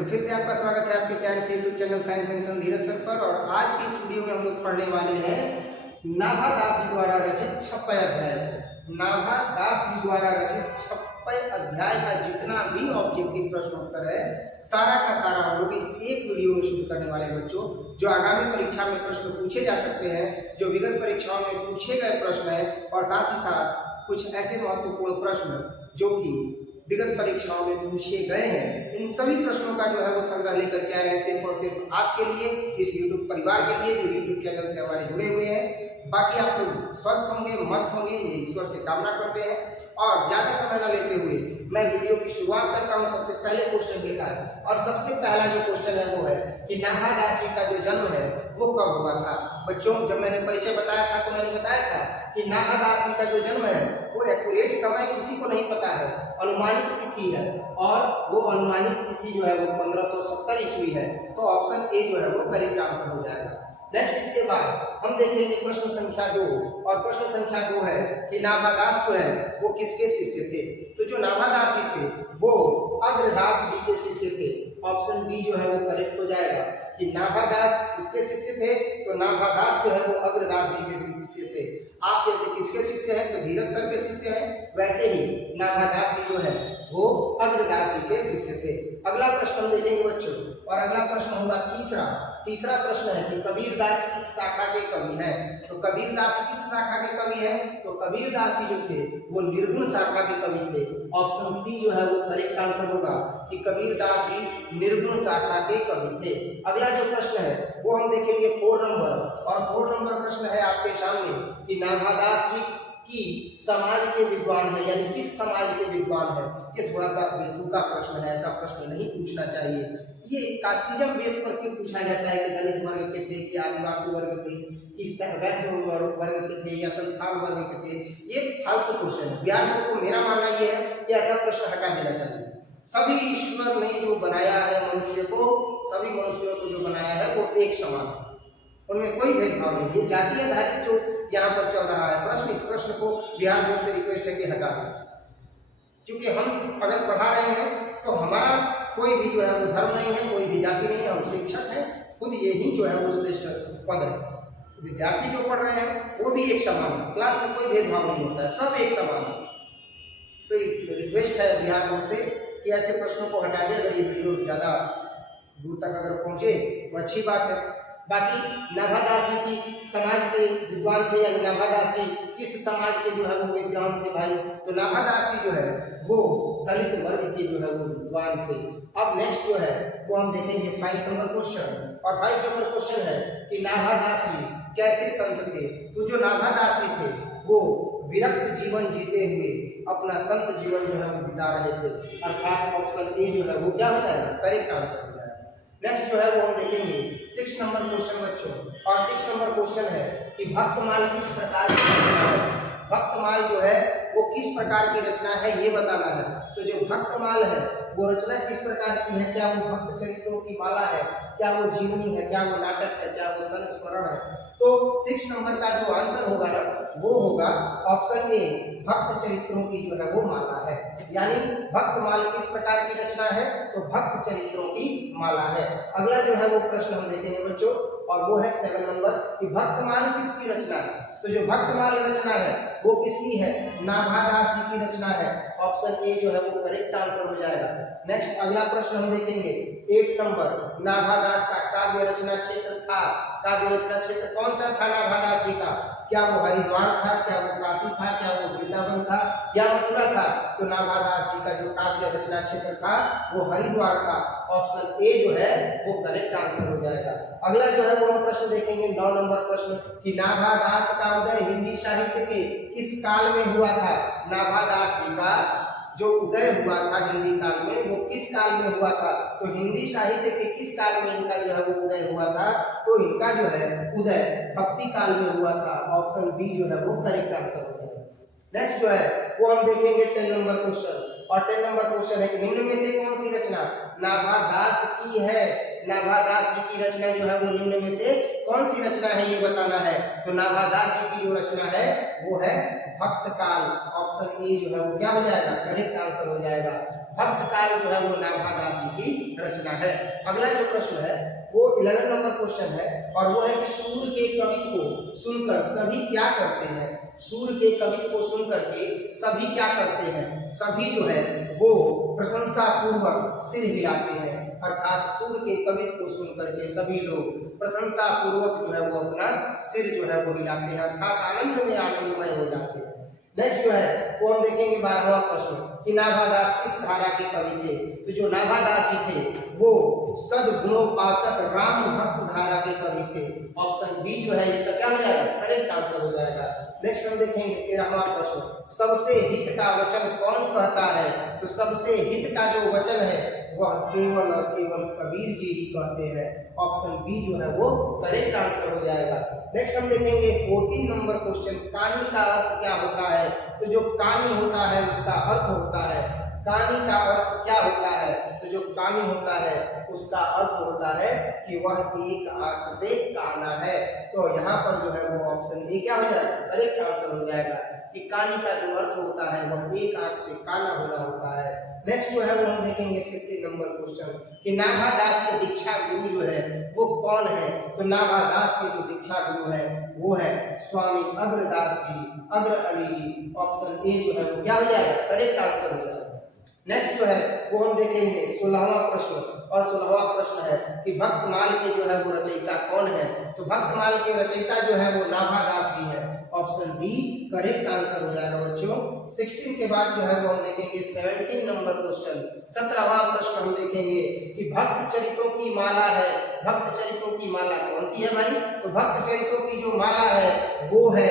तो फिर से आपका स्वागत है आपके प्यारे से यूट्यूब चैनल साइंस जंक्शन धीरज सर पर। और आज की इस वीडियो में हम लोग पढ़ने वाले हैं नाभा दास जी द्वारा रचित 6वें अध्याय। नाभा दास जी द्वारा रचित 6वें अध्याय का जितना भी ऑब्जेक्टिव प्रश्न उत्तर है सारा का सारा हम लोग इस एक वीडियो में शुरू करने वाले हैं बच्चों। जो आगामी परीक्षा में प्रश्न पूछे जा सकते हैं, जो विगत परीक्षाओं में पूछे गए प्रश्न है, और साथ ही साथ कुछ ऐसे महत्वपूर्ण प्रश्न जो कि विगत परीक्षाओं में पूछे गए हैं, इन सभी प्रश्नों का जो है वो संग्रह लेकर के आए हैं सिर्फ और सिर्फ आपके लिए, इस यूट्यूब परिवार के लिए जो यूट्यूब चैनल से हमारे जुड़े हुए हैं। बाकी आप लोग स्वस्थ होंगे, मस्त होंगे, ये ईश्वर से कामना करते हैं। और ज्यादा समय न लेते हुए मैं वीडियो की शुरुआत करता हूँ सबसे पहले क्वेश्चन के साथ। और सबसे पहला जो क्वेश्चन है वो है कि नाभा दास जी का जो जन्म है वो कब हुआ था। बच्चों, जब मैंने परिचय बताया था तो मैंने बताया था कि नाभा दास जी का जो जन्म है वो एक्यूरेट समय किसी को नहीं पता है, अनुमानित तिथि है, और वो अनुमानित तिथि जो है वो 1570 ईस्वी है। तो ऑप्शन ए जो है वो करेक्ट आंसर हो जाएगा। नेक्स्ट इसके बाद हम देखेंगे प्रश्न संख्या 2। और प्रश्न संख्या 2 है कि नाभा दास जो है वो किसके शिष्य थे। तो जो नाभा दास जी थे वो अग्रदास जी के शिष्य थे। ऑप्शन बी जो है वो करेक्ट हो जाएगा कि नाभा दास किसके शिष्य थे। तो नाभा दास जो है वो अग्रदास जी के शिष्य थे। आप जैसे किसके शिष्य हैं तो धीरज सर के शिष्य हैं, वैसे ही नाभा दास जी जो है वो अग्रदास जी के शिष्य थे। अगला प्रश्न हम देखेंगे बच्चों, और अगला प्रश्न होगा तीसरा प्रश्न है कि कबीरदास किस शाखा के कवि हैं। तो कबीरदास किस शाखा के कवि हैं। तो कबीरदास जी जो थे वो निर्गुण शाखा के कवि थे। ऑप्शन सी जो है वो करेक्ट आंसर होगा कि कबीरदास जी निर्गुण शाखा के कवि थे। अगला जो प्रश्न है वो हम देखेंगे 4 नंबर। और 4 नंबर प्रश्न है आपके सामने कि नाभा दास जी कि समाज के विद्वान है, यानी किस समाज के विद्वान है। ये थोड़ा सा बेतुका प्रश्न है, ऐसा प्रश्न नहीं पूछना चाहिए। ये कास्टिज्म बेस पर क्यों पूछा जाता है कि दलित वर्ग के थे, कि आदिवासी वर्ग थे, कि वैश्य वर्ग के थे, या संथाल वर्ग के थे। ये फालतू क्वेश्चन है। बिहार बोर्ड को मेरा मानना ये है कि ऐसा प्रश्न हटा देना चाहिए। सभी ईश्वर ने जो बनाया है मनुष्य को, सभी मनुष्यों को जो बनाया है वो एक समान है, उनमें कोई भेदभाव नहीं। ये जाति आधारित जो यहाँ पर चल रहा है प्रश्न, इस प्रश्न को बिहार बोर्ड से रिक्वेस्ट है कि हटा दें। क्योंकि हम अगर पढ़ा रहे हैं तो हमारा कोई भी जो है वो धर्म नहीं है, कोई भी जाति नहीं है, हम शिक्षक हैं, खुद यही जो है वो श्रेष्ठ पद है। विद्यार्थी जो पढ़ रहे हैं वो भी एक समान है, क्लास में कोई भेदभाव नहीं होता है, सब एक समान है। तो रिक्वेस्ट है बिहार बोर्ड से कि ऐसे प्रश्नों को हटा दे। अगर ये वीडियो ज़्यादा दूर तक अगर पहुँचे तो अच्छी बात है। बाकी नाभा दास जी की समाज के विद्वान थे, यानी नाभा दास जी किस समाज के जो है वो विद्वान थे भाई। तो नाभा दास जी जो है वो दलित वर्ग के जो है वो विद्वान थे। अब नेक्स्ट जो है वो हम देखेंगे 5 नंबर क्वेश्चन। और 5 नंबर क्वेश्चन है कि नाभा दास जी कैसे संत थे। तो जो नाभा दास जी थे वो विरक्त जीवन जीते हुए अपना संत जीवन जो है वो बिता रहे थे। अर्थात ऑप्शन ए जो है वो क्या हो जाएगा, करेक्ट आंसर हो जाएगा। नेक्स्ट जो है वो हम देखेंगे 6 नंबर क्वेश्चन बच्चों। और 6 नंबर क्वेश्चन है कि भक्तमाल किस प्रकार की रचना है। भक्तमाल जो है वो किस प्रकार की रचना है ये बताना है। तो जो भक्तमाल है वो रचना किस प्रकार की है, क्या वो भक्त चरित्रों की माला है, क्या वो जीवनी है, क्या वो नाटक है, क्या वो संस्मरण है। तो 6 नंबर का जो आंसर होगा वो होगा ऑप्शन ए, भक्त चरित्रों की जो है वो माला है। यानी भक्तमाल किस प्रकार की रचना है, तो भक्त चरित्रों की माला है। अगला जो है वो प्रश्न हम देखेंगे बच्चों, और वो है 7 नंबर कि भक्तमाल किसकी रचना है। तो जो भक्तमाल रचना है वो किसकी है, नाभा दास जी की रचना है। ऑप्शन ए जो है वो करेक्ट आंसर हो जाएगा। नेक्स्ट अगला प्रश्न हम देखेंगे 8 नंबर। नाभा दास का काव्य रचना क्षेत्र था, काव्य रचना क्षेत्र कौन सा था नाभा दास जी का। क्या वो हरिद्वार था, क्या वो काशी था, क्या वो वृंदावन था, या मथुरा था। तो नाभा दास जी का जो काव्य रचना क्षेत्र था वो हरिद्वार था। ऑप्शन ए जो है वो करेक्ट आंसर हो जाएगा। अगला जो है वो हम प्रश्न देखेंगे 9 नंबर प्रश्न कि नाभा दास का उदय हिंदी साहित्य के किस काल में हुआ था। नाभा दास जी का जो उदय हुआ था हिंदी काल में वो किस काल में हुआ था। तो हिंदी साहित्य के किस काल में इनका जो है वो उदय हुआ था। तो इनका जो है उदय भक्ति काल में हुआ था। ऑप्शन बी जो है वो करेक्ट आंसर हो जाएगा। नेक्स्ट जो है वो हम देखेंगे 10 नंबर क्वेश्चन। और 10 नंबर क्वेश्चन है कि निम्न में से कौन सी रचना नाभा दास की है। नाभा दास जी की रचना जो है वो निम्न में से कौन सी रचना है ये बताना है। तो नाभा दास जी की जो रचना है वो है भक्त काल। ऑप्शन ए जो है वो क्या हो जाएगा, करेक्ट आंसर हो जाएगा। भक्त काल जो है वो नाभा दास जी की रचना है। अगला जो प्रश्न है वो 11 नंबर क्वेश्चन है और वो है कि सूर्य के कवित्व को सुनकर सभी क्या करते हैं। सूर्य के कवित्व को सुनकर के सभी क्या करते हैं, सभी जो है वो प्रशंसा पूर्वक सिर हिलाते हैं। अर्थात सूर्य के कवित्व को सुनकर के सभी लोग प्रशंसा पूर्वक जो है वो अपना सिर जो है वो हिलाते हैं, अर्थात आनंद में आनंदमय हो जाते हैं। नेक्स्ट जो है वो हम देखेंगे 12वां प्रश्न कि नाभादास किस धारा के कवि थे। तो जो नाभादास जी थे वो सद्गुणोपासक राम भक्त धारा के कवि थे। ऑप्शन बी जो है इसका क्या हो जाएगा, करेक्ट आंसर हो जाएगा। नेक्स्ट हम देखेंगे 13वां प्रश्न, सबसे हित का वचन कौन कहता है। तो सबसे हित का जो वचन है वह केवल और केवल कबीर जी ही कहते हैं। ऑप्शन बी जो है वो करेक्ट आंसर हो जाएगा। नेक्स्ट हम देखेंगे 14 नंबर क्वेश्चन, कानी का अर्थ क्या होता है। तो जो कानी होता है उसका अर्थ होता है, कानी का अर्थ क्या होता है। तो जो कानी होता है उसका अर्थ होता है कि वह एक आंख से काना है। तो यहाँ पर जो है वो ऑप्शन ए क्या हो जाएगा, करेक्ट आंसर हो जाएगा कि कानी का जो अर्थ होता है वह एक आंख से काना होना होता है। नेक्स्ट जो है वो हम देखेंगे 15 नंबर क्वेश्चन कि नाभादास के दीक्षा गुरु जो है वो कौन है। तो नाभादास के जो दीक्षा गुरु है वो है स्वामी अग्रदास जी, अग्र अली जी। ऑप्शन ए जो है वो क्या हो जाएगा, करेक्ट आंसर हो जाएगा। नेक्स्ट जो है वो हम देखेंगे 16वां प्रश्न और 16वां प्रश्न है कि भक्तमाल के जो है वो रचयिता कौन है। तो भक्तमाल के रचयिता जो है वो नाभादास जी है। ऑप्शन बी करेक्ट आंसर हो जाएगा बच्चों। 16 के बाद जो है वो हम देखेंगे 17 नंबर क्वेश्चन, 17वां प्रश्न हम देखेंगे कि भक्त चरितों की माला है। भक्त चरितों की माला कौन सी है भाई। तो भक्त चरितों की जो माला है वो है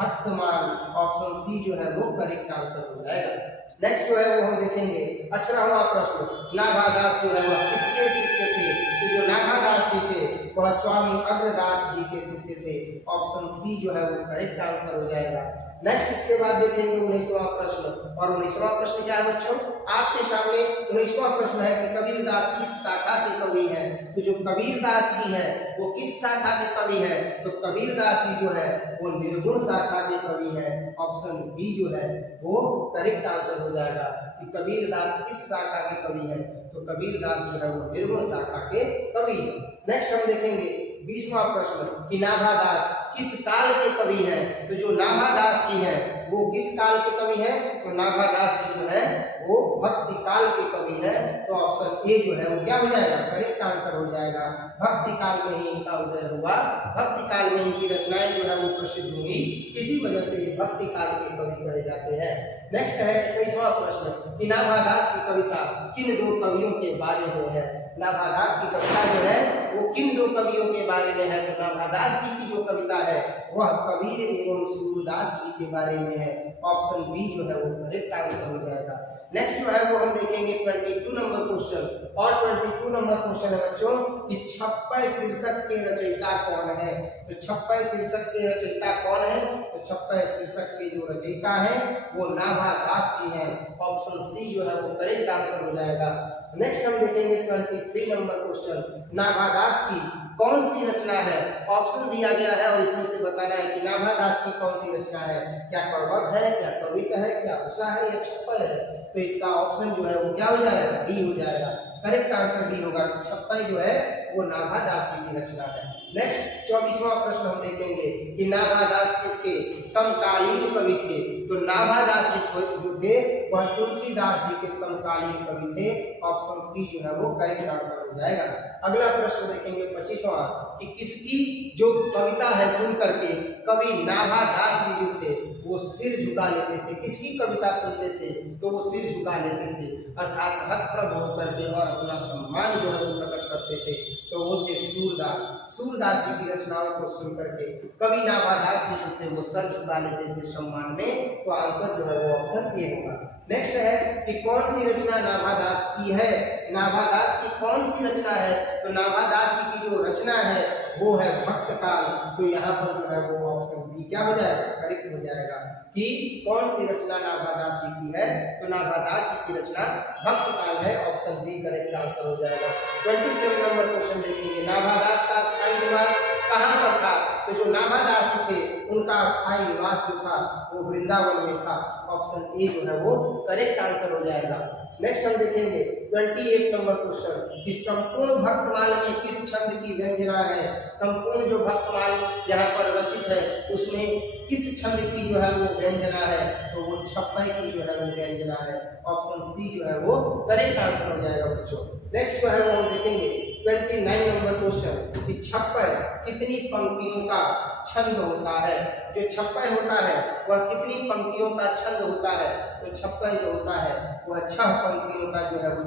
भक्तमाल। ऑप्शन सी जो है वो करेक्ट आंसर हो जाएगा। नेक्स्ट जो है वो हम देखेंगे 18वां प्रश्न, नाभादास जो है वह किसके शिष्य थे। तो जो नाभादास जी थे वह स्वामी अग्रदास जी के शिष्य थे। ऑप्शन सी जो है वो करेक्ट आंसर हो जाएगा। नेक्स्ट इसके बाद देखेंगे 19वां प्रश्न और 19वां प्रश्न क्या है बच्चों, आपके सामने 19वां प्रश्न है कि कबीरदास किस शाखा के कवि हैं। तो जो कबीरदास जी हैं वो किस शाखा के कवि हैं। तो कबीरदास जी जो है वो निर्गुण शाखा के कवि हैं। ऑप्शन बी जो है वो करेक्ट आंसर हो जाएगा कि कबीरदास किस शाखा के कवि हैं। तो कबीरदास जो है वो निर्गुण शाखा के कवि हैं। नेक्स्ट हम देखेंगे 20वां प्रश्न कि नाभादास किस काल के कवि हैं। तो जो नाभादास जी हैं वो किस काल के कवि हैं। तो नाभादास जी जो है वो भक्ति काल के कवि हैं। तो ऑप्शन ए जो है वो क्या हो जाएगा, करेक्ट आंसर हो जाएगा। भक्ति काल में ही इनका उदय हुआ, भक्ति काल में इनकी रचनाएं जो है वो प्रसिद्ध हुई, इसी वजह से ये भक्ति काल के कवि कहे जाते हैं। नेक्स्ट है 21वां प्रश्न कि नाभादास की कविता किन दो कवियों के बारे में है। नाभादास की कविता जो है वो किन दो कवियों के बारे में है। तो नाभादास जी की जो कविता है वह कबीर एवं सूरदास जी के बारे में है। ऑप्शन बी जो है वो करेक्ट आंसर हो जाएगा। नेक्स्ट जो है वो हम देखेंगे 22 नंबर क्वेश्चन और 22 नंबर क्वेश्चन है बच्चों कि छप्पय शीर्षक के रचयिता कौन है। तो छप्पय शीर्षक के रचयिता कौन है। तो छप्पय शीर्षक के जो रचयिता है वो नाभादास जी हैं। ऑप्शन सी जो है वो करेक्ट आंसर हो जाएगा। नेक्स्ट हम देखेंगे 23 नंबर क्वेश्चन, नाभादास की कौन सी रचना है। ऑप्शन दिया गया है और इसमें से बताना है कि नाभादास की कौन सी रचना है। क्या कड़वट है, क्या कविता है, क्या उषा है या छप्पय है। तो इसका ऑप्शन जो है वो क्या हो जाएगा, डी हो जाएगा। करेक्ट आंसर डी होगा कि छप्पय जो है वो नाभादास जी की रचना है। नेक्स्ट 24वां प्रश्न हम देखेंगे कि नाभादास किसके समकालीन कवि थे। तो नाभादास जी जो थे वह तुलसीदास जी के समकालीन कवि थे। ऑप्शन सी जो है वो करेक्ट आंसर हो जाएगा। अगला प्रश्न देखेंगे 25वां कि किसकी जो कविता है सुन करके कवि नाभादास जी जो थे वो सिर झुका लेते थे। किसकी कविता सुनते थे तो वो सिर झुका लेते थे, अर्थात हतप्रभ होकर के और अपना सम्मान जो है वो प्रकट करते थे। तो वो थे सूरदास। सूरदास जी की रचनाओं को सुन करके कवि नाभादास जी जो थे वो सर झुका लेते थे सम्मान में। तो आंसर जो है वो ऑप्शन ए होगा। नेक्स्ट है कि कौन सी रचना नाभादास की है। नाभादास की कौन सी रचना है। तो नाभादास जी की जो रचना है वो है भक्त काल। तो यहाँ पर जो है वो ऑप्शन बी क्या हो जाएगा, करेक्ट हो जाएगा कि कौन सी रचना नाभादास जी की है। तो नाभादास जी की रचना भक्त काल है। ऑप्शन बी करेक्ट आंसर हो जाएगा। 27 नंबर क्वेश्चन देखेंगे, नाभादास का स्थायी निवास कहाँ पर था। तो जो नाभादास जी थे उनका स्थायी निवास जो था वो वृंदावन में था। ऑप्शन ए जो है वो करेक्ट आंसर हो जाएगा। नेक्स्ट हम देखेंगे 28 नंबर क्वेश्चन कि संपूर्ण भक्तमाल में किस छंद की व्यंजना है। संपूर्ण जो भक्तमाल यहाँ पर रचित है उसमें किस छंद की जो है वो व्यंजना है, तो वो छप्पय की जो है वो व्यंजना है। ऑप्शन सी जो है वो करेक्ट आंसर हो जाएगा बच्चों। नेक्स्ट जो है वो हम देखेंगे 29 नंबर क्वेश्चन कि छप्पय कितनी पंक्तियों का छंद होता है। जो छप्पय होता है वह कितनी पंक्तियों का छंद होता है, तो छप्पय जो होता है वह 6 पंक्तियों का जो है वो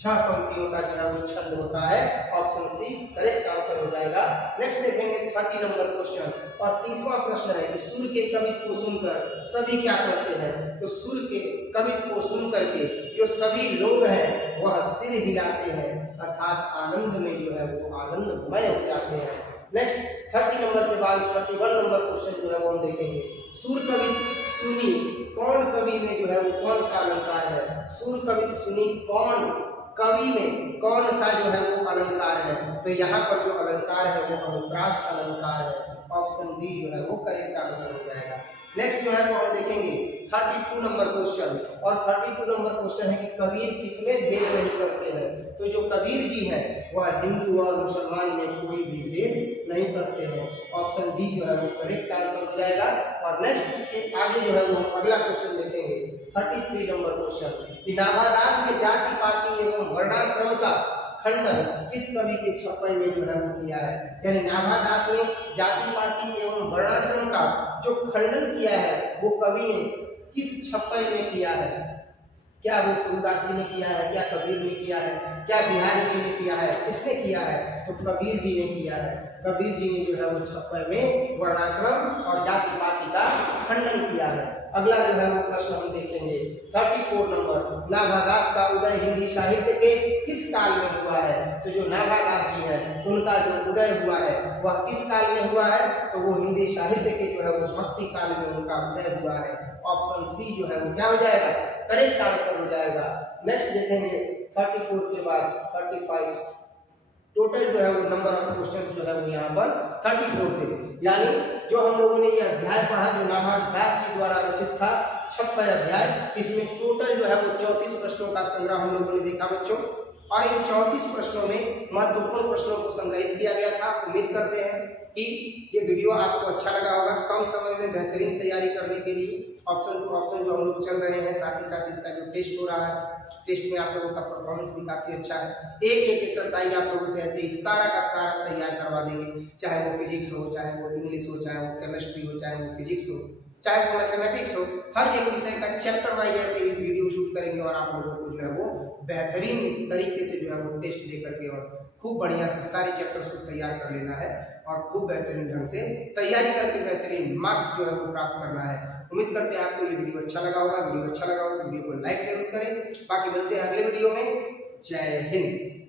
6 पंक्तियों का जो है वो छंद होता है। ऑप्शन सी करेक्ट आंसर हो जाएगा। नेक्स्ट देखेंगे 30 नंबर क्वेश्चन और तीसरा प्रश्न है कि सूर्य के कवित्व को सुनकर सभी क्या करते हैं। तो सूर्य के कवित्व को सुन करके जो सभी लोग हैं वह सिर हिलाते हैं, अर्थात आनंद में जो है वो आनंदमय हो जाते हैं। नेक्स्ट 30 नंबर के बाद 31 नंबर क्वेश्चन जो है वो हम देखेंगे सूर्य कवित्व सुनी कौन कवि में जो है वो कौन सा अलंकार है। सूर्य कवित्व सुनी कौन कवि में कौन सा जो है वो अलंकार है, तो यहाँ पर जो अलंकार है वो अनुप्रास अलंकार है। ऑप्शन डी जो है वो करेक्ट आंसर हो जाएगा। नेक्स्ट जो है वो हम देखेंगे 32 नंबर क्वेश्चन और 32 नंबर क्वेश्चन है कि कबीर किसमें भेद नहीं करते हैं। तो जो कबीर जी हैं वह हिंदू और मुसलमान में कोई भी भेद नहीं करते हैं। ऑप्शन डी जो है वो करेक्ट आंसर हो जाएगा। और नेक्स्ट इसके आगे जो है वो हम अगला क्वेश्चन देखेंगे 33 नंबर क्वेश्चन कि नाभादास में जाति पाति एवं वर्णाश्रम का खंडन किस कवि के छप्पय में जो है वो किया है। यानी नाभादास ने जाति पाति एवं वर्णाश्रम का जो खंडन किया है वो कवि ने किस छप्पय में किया है। क्या वो सूरदास जी ने किया है, क्या कबीर ने किया है, क्या बिहारी जी ने किया है, किसने किया है, तो कबीर जी ने किया है। कबीर जी ने जो है वो छप्पय में वर्णाश्रम और जाति पाति का खंडन किया है। अगला जो है वो प्रश्न हम देखेंगे 34 नंबर नाभादास का उदय हिंदी साहित्य के किस काल में हुआ है। तो जो नाभादास जी हैं उनका जो उदय हुआ है वह किस काल में हुआ है, तो वो हिंदी साहित्य के जो है वो भक्ति काल में उनका उदय हुआ है। ऑप्शन सी जो है वो क्या हो जाएगा, करेक्ट आंसर हो जाएगा। नेक्स्ट देखेंगे 34 के बाद 35 टोटल जो है वो नंबर ऑफ क्वेश्चन जो है वो यहाँ पर 34 थे। यानी जो हम लोगों ने ये अध्याय पढ़ा जो नाभादास जी द्वारा रचित था छप्पय अध्याय, इसमें टोटल जो है वो 34 प्रश्नों का संग्रह हम लोगों ने देखा बच्चों। और इन 34 प्रश्नों में महत्वपूर्ण प्रश्नों को संग्रहित किया गया था। उम्मीद करते हैं कि ये वीडियो आपको अच्छा लगा होगा। कम समय में बेहतरीन तैयारी करने के लिए ऑप्शन टू ऑप्शन जो हम लोग चल रहे हैं, साथ ही साथ इसका जो टेस्ट हो रहा है, टेस्ट में आप लोगों का परफॉर्मेंस भी काफी अच्छा है। एक एक एक्सरसाइज आप लोगों से ऐसे ही सारा का सारा तैयार करवा देंगे, चाहे वो फिजिक्स हो, चाहे वो इंग्लिश हो, चाहे वो केमिस्ट्री हो, चाहे वो फिजिक्स हो, चाहे वो मैथमेटिक्स हो। हर एक विषय का चैप्टर वाइज ऐसे ही वीडियो शूट करेंगे और आप लोगों को जो है वो बेहतरीन तरीके से जो है वो टेस्ट दे करके और खूब बढ़िया से सारे चैप्टर्स को तैयार कर लेना है और खूब बेहतरीन ढंग से तैयारी करके बेहतरीन मार्क्स जो है वो प्राप्त करना है। उम्मीद करते हैं आपको ये वीडियो अच्छा लगा होगा। वीडियो अच्छा लगा हो तो वीडियो को लाइक जरूर करें। बाकी मिलते हैं अगले वीडियो में। जय हिंद।